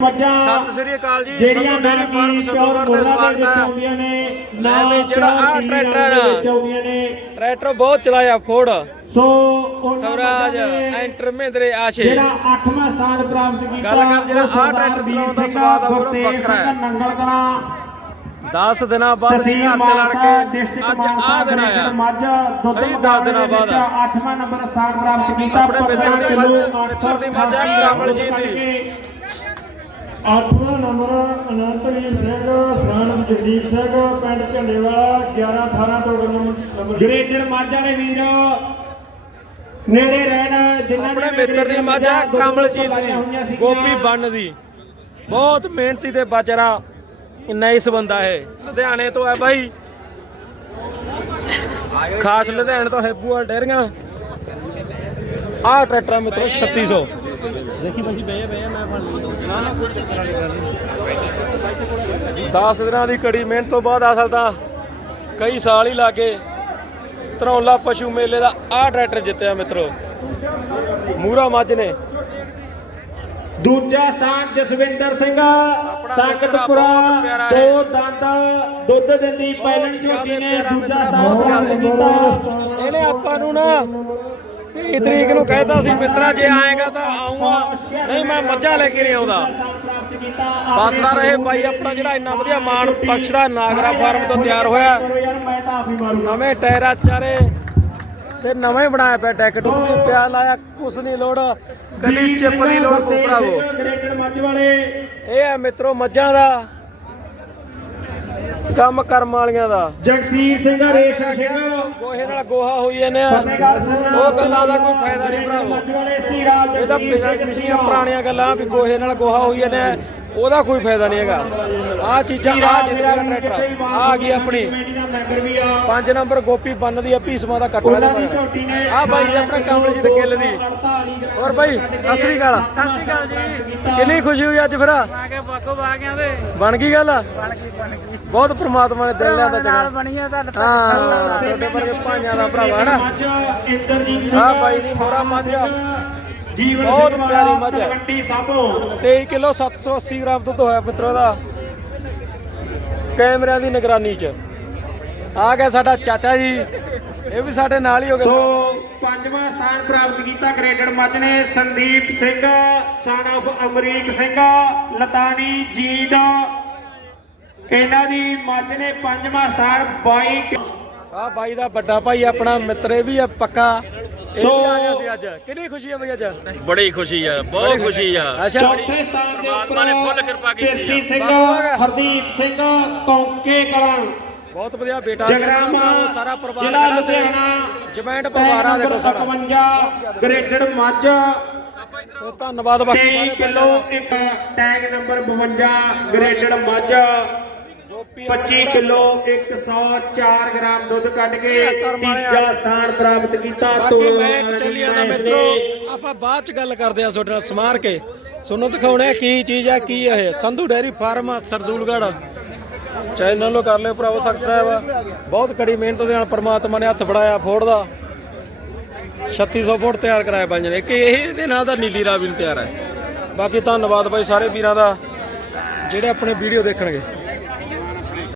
ਸਤਿ ਸ੍ਰੀ ਅਕਾਲ ਜੀ ਜਿਹੜੀਆਂ Sandhu dairy farm Narki Sandhugarh ਚੌਰ ਤੇ ਸਵਾਗਤ ਵਿੱਚ ਹੈ ਆਉਂਦੀਆਂ ਨੇ ਲੈ ਨਾ ਵੀ ਜਿਹੜਾ ਆਹ ਟਰੈਕਟਰ ਬਹੁਤ ਚਲਾਇਆ ਫੋੜ ਸੋ ਸਵਰਾਜ ਐਂਟਰ ਮਹਿੰਦਰੇ ਆਸ਼ੇ ਜਿਹੜਾ 8ਵਾਂ ਸਥਾਨ ਪ੍ਰਾਪਤ ਕੀਤਾ ਗੱਲ ਕਰ ਜਿਹੜਾ ਸਰਦਾਰ ਟਰੈਕਟਰ ਚਲਾਉਣ ਦਾ ਸਵਾਦ ਆ ਉਹ ਵੱਖਰਾ ਹੈ। 10 ਦਿਨਾਂ ਬਾਅਦ ਲੜ ਮਾਨਸਾ ਕੇ ਅੱਜ ਆਹ ਦਿਨ ਆਇਆ ਸਹੀ ਦਸ ਮੁਕਾਬਲੇ ਦਿਨਾਂ ਦੇ ਵਿੱਚ ਬਾਅਦ। ਅੱਠਵਾਂ ਨੰਬਰ ਸਥਾਨ ਪ੍ਰਾਪਤ ਕੀਤਾ ਆਪਣੇ ਮਿੱਤਰ ਦੀ 15 ਮੱਝ- ਦੀ ਮੱਝ ਹੈ ਕਮਲਜੀਤ ਦੀ। ਅੱਠਵਾਂ ਨੰਬਰ ਅਨੰਤਵੀਰ ਸਿੰਘ ਸਨ ਜਗਦੀਪ ਸਿੰਘ ਪਿੰਡ ਝੰਡੇਵਾਲਾ 11 18 ਤੋਂ ਨੰਬਰ ਗ੍ਰੇਡਰ ਮਾਝਾ ਦੇ ਵੀਰ ਨੇੜੇ ਰਹਿਣ ਜਿਨ੍ਹਾਂ ਆਪਣੇ ਮਿੱਤਰ ਦੀ ਮੱਝ ਹੈ ਕਮਲਜੀਤ ਦੀ। ਗੋਪੀ ਬੰਨ ਦੀ। ਬਹੁਤ ਮਿਹਨਤੀ ਤੇ ਬਚਰਾ ਨਾਈਸ ਬੰਦਾ ਹੈ ਲੁਧਿਆਣੇ ਤੋਂ ਹੈ ਬਾਈ। ਖਾਸ ਲੁਧਿਆਣੇ ਤੋਂ ਹੈਪੂਆ ਡੇਰੀਆਂ ਆਹ ਟਰੈਕਟਰ ਆ ਮਿੱਤਰੋ 3600 ਦੇਖੀ ਬਾਈ ਬਹਿ ਬਹਿ ਮੈਂ ਫੜ ਲਈ 10 ਦਿਨਾਂ ਦੀ ਕੜੀ ਮਿਹਨਤ ਤੋਂ ਬਾਅਦ ਅਸਲ ਤਾਂ ਕਈ ਸਾਲ ਹੀ ਲਾਗੇ ਧਰੌਲਾ ਪਸ਼ੂ ਮੇਲੇ ਦਾ ਆਹ ਟਰੈਕਟਰ ਜਿੱਤਿਆ ਮਿੱਤਰੋ। ਮੂਰਾ ਮੱਝ ਨੇ। ਦੂਜਾ ਸਥਾਨ ਜਸਵਿੰਦਰ ਸਿੰਘ ਸੰਗਤਪੁਰਾ। ਦੋ ਦੰਦ ਦੁੱਧ ਦਿੰਦੀ ਪਹਿਲਣ ਝੋਟੀ ਨੇ ਦੂਜਾ ਸਥਾਨ ਇਹਨੇ ਆਪਾਂ ਨੂੰ ਨਾ 30 ਤਰੀਕ ਨੂੰ ਕਹਿਤਾ ਸੀ, ਮਿੱਤਰਾ, ਜੇ ਆਏਗਾ ਤਾਂ ਆਉਂਗਾ ਨਹੀਂ, ਮੈਂ ਮੱਝਾਂ ਲੈ ਕੇ ਨਹੀਂ ਆਉਂਦਾ। ਬਸਦਾ ਰਹੇ ਬਾਈ, ਆਪਣਾ ਜਿਹੜਾ ਇੰਨਾ ਵਧੀਆ ਮਾਣ ਬਖਸ਼ਦਾ ਨਾਗਰਾ ਫਾਰਮ ਤੋਂ ਤਿਆਰ ਹੋਇਆ। ਨਵੇਂ ਟਾਇਰਾਂ ਚਾਰੇ ਤੇ ਨਵਾਂ ਹੀ ਬਣਾਇਆ ਪਿਆ ਡੈਕ ਡੁੱਕ ਵੀ, ਪਿਆ ਲਾਇਆ, ਕੁਛ ਨਹੀਂ ਲੋੜ ਕੱਲੀ ਚਿੱਪ ਦੀ ਲੋੜ ਪਊ ਭਰਾਵੋ। ਇਹ ਆ ਮਿੱਤਰੋ, ਮੱਝਾਂ ਦਾ। ਕੰਮ ਕਰਮ ਵਾਲੀਆਂ ਦਾ। ਜਗਸੀਰ ਸਿੰਘ ਰੇਸ਼ਮ ਸਿੰਘ। ਗੋਹੇ ਨਾਲ ਗੋਹਾ ਹੋਈ ਜਾਂਦੇ ਆ। ਉਹ ਗੱਲਾਂ ਦਾ ਕੋਈ ਫਾਇਦਾ ਨਹੀਂ ਭਰਾਵੋ। ਇਹ ਤਾਂ ਪਿਛ- ਪਿਛਲੀਆਂ। ਪੁਰਾਣੀਆਂ ਗੱਲਾਂ ਵੀ ਗੋਹੇ ਨਾਲ ਗੋਹਾ ਹੋਈ ਜਾਂਦੇ ਆ। ਉਹਦਾ ਕੋਈ ਫਾਇਦਾ ਨਹੀਂ ਹੈਗਾ। ਆਹ ਚੀਜ਼ਾਂ ਆ ਜਿੱਤੀਆਂ ਟਰੈਕਟਰ ਆ ਆ ਗਈ ਆਪਣੀ। ਕਮੇਟੀ ਦਾ ਮੈਂਬਰ ਵੀ ਆ ਪੰਜ ਨੰਬਰ ਗੋਪੀ ਬੰਨ ਦੀ ਆ ਭੀਸਮਾ ਦਾ ਕੱਟਵਾ ਦੀ ਦੇ ਆ ਬਾਈ ਜੀ ਆਪਣਾ ਕਮਲਜੀਤ ਗਿੱਲ ਦੀ। ਹੋਰ ਬਾਈ ਸਤਿ ਸ੍ਰੀ ਅਕਾਲ। ਸਤਿ ਸ਼੍ਰੀ ਅਕਾਲ ਜੀ। ਕਿੰਨੀ ਖੁਸ਼ੀ ਹੋਈ ਅੱਜ ਫਿਰ? ਆ ਕੇ ਬਾਗੋ ਬਾਗਿਆਂ ਦੇ ਬਣ ਗਈ ਗੱਲ? ਬਣ ਗਈ ਬਣ ਗਈ। ਬਹੁਤ ਪ੍ਰਮਾਤਮਾ ਨੇ ਦਿਲ ਲਿਆਂਦਾ ਨਾਲ ਚੰਗਾ। ਬਣੀ ਆ ਤੁਹਾਡੇ ਹਾਂ ਛੋਟੇ ਵਰਗੇ ਭਾਈਆਂ ਦਾ ਭਰਾਵਾ ਆ ਬਾਈ ਦੀ ਮੋਰਾ ਮੱਝ ਆ। ਜੀਵਨ ਬਹੁਤ ਪਿਆਰੀ ਮੱਝ ਹੈ। ਤਲਵੰਡੀ ਸਾਬੋ। 23 ਕਿਲੋ 780 ਗ੍ਰਾਮ ਦੁੱਧ ਹੋਇਆ ਮਿੱਤਰੋ ਦਾ। ਕੈਮਰਿਆਂ ਦੀ ਨਿਗਰਾਨੀ 'ਚ। ਆ ਗਿਆ ਸਾਡਾ ਚਾਚਾ ਜੀ। ਇਹ ਵੀ ਸਾਡੇ ਨਾਲ ਹੀ ਹੋ ਸੋ ਗਏ ਪੰਜਵਾਂ ਸਥਾਨ ਪ੍ਰਾਪਤ ਕੀਤਾ ਗ੍ਰੇਡਰ ਮੱਝ ਨੇ ਸੰਦੀਪ ਸਿੰਘ ਸਨ of ਅਮਰੀਕ ਸਿੰਘ ਲਤਾਨੀ ਜੀਦ ਇਹਨਾਂ ਦੀ ਮੱਝ ਨੇ ਪੰਜਵਾਂ ਸਥਾਨ 22 ਕਿ- ਆ ਬਾਈ ਦਾ ਵੱਡਾ ਭਾਈ ਆਪਣਾ ਮਿੱਤਰ ਇਹ ਵੀ ਆ ਪੱਕਾ। ਸੋ- ਆ ਗਿਆ ਸੀ ਅੱਜ। ਕਿੰਨੀ ਖੁਸ਼ੀ ਹੈ ਬਈ ਅੱਜ? ਬੜੀ ਖੁਸ਼ੀ ਆ ਬਹੁਤ ਖੁਸ਼ੀ ਆ। ਅੱਛਾ। ਚੌਥੇ ਸਥਾਨ ਦੇ ਪਰਮਾਤਮਾ ਨੇ ਫੁੱਲ ਕਿਰਪਾ ਕੀਤੀ ਆ। ਸਿੰਘ। ਹਰਦੀਪ ਸਿੰਘ ਕੌਂਕੇ ਕਲਾਂ। ਬਹੁਤ ਵਧੀਆ ਬੇਟਾ ਜਗਰਾਮਾ ਸਾਰਾ ਪਰਿਵਾਰ ਜ਼ਿਲ੍ਹਾ ਖੜਾ ਤੇ ਲੁਧਿਆਣਾ ਜਮੈਂਟ ਪਰਿਵਾਰ ਆ ਦੇਖੋ ਸਾਰਾ 51 ਗ੍ਰੇਡਡ ਮੱਝ। ਤੇ ਧੰਨਵਾਦ ਬਾਕੀ 23 ਸਾਰੇ ਕਿਲੋ ਇੱਕ ਟੈਗ ਨੰਬਰ 52 ਗ੍ਰੇਡਡ ਮੱਝ। 25 ਕਿਲੋ 104 ਗ੍ਰਾਮ ਦੁੱਧ ਕੱਢ ਕੇ ਤੀਜਾ ਸਥਾਨ ਪ੍ਰਾਪਤ ਕੀਤਾ ਬਾਕੀ ਮੈਂ ਇੱਕ ਚੱਲੀ ਜਾਂਦਾ ਮਿੱਤਰੋ ਆਪਾਂ ਬਾਅਦ ਚ ਗੱਲ ਕਰਦੇ ਆ ਤੁਹਾਡੇ ਨਾਲ ਸਮਾਰ ਕੇ। ਤੁਹਾਨੂੰ ਦਿਖਾਉਣੇ ਕੀ ਚੀਜ਼ ਆ ਕੀ ਇਹ। Sandhu dairy farm Sardulgarh channel ਨੂੰ ਕਰ ਲਿਓ ਭਰਾਵੋ ਸਬਸਕ੍ਰਾਈਬ ਬਹੁਤ ਕੜੀ ਮਿਹਨਤ ਦੇ ਨਾਲ ਪ੍ਰਮਾਤਮਾ ਨੇ ਹੱਥ ਫੜਾਇਆ ਫੋੜ ਦਾ। 3600 ਫੁੱਟ ਤਿਆਰ ਕਰਾਇਆ ਪੰਜ ਨੇ। ਕਿ ਇਹ ਦੇ ਨਾਲ ਦਾ ਨੀਲੀ ਰਾਵੀ ਨੂੰ ਤਿਆਰ ਹੈ ਬਾਕੀ ਧੰਨਵਾਦ ਬਾਈ ਸਾਰੇ ਵੀਰਾਂ ਦਾ ਜਿਹੜੇ ਆਪਣੇ ਵੀਡੀਓ ਦੇਖਣਗੇ।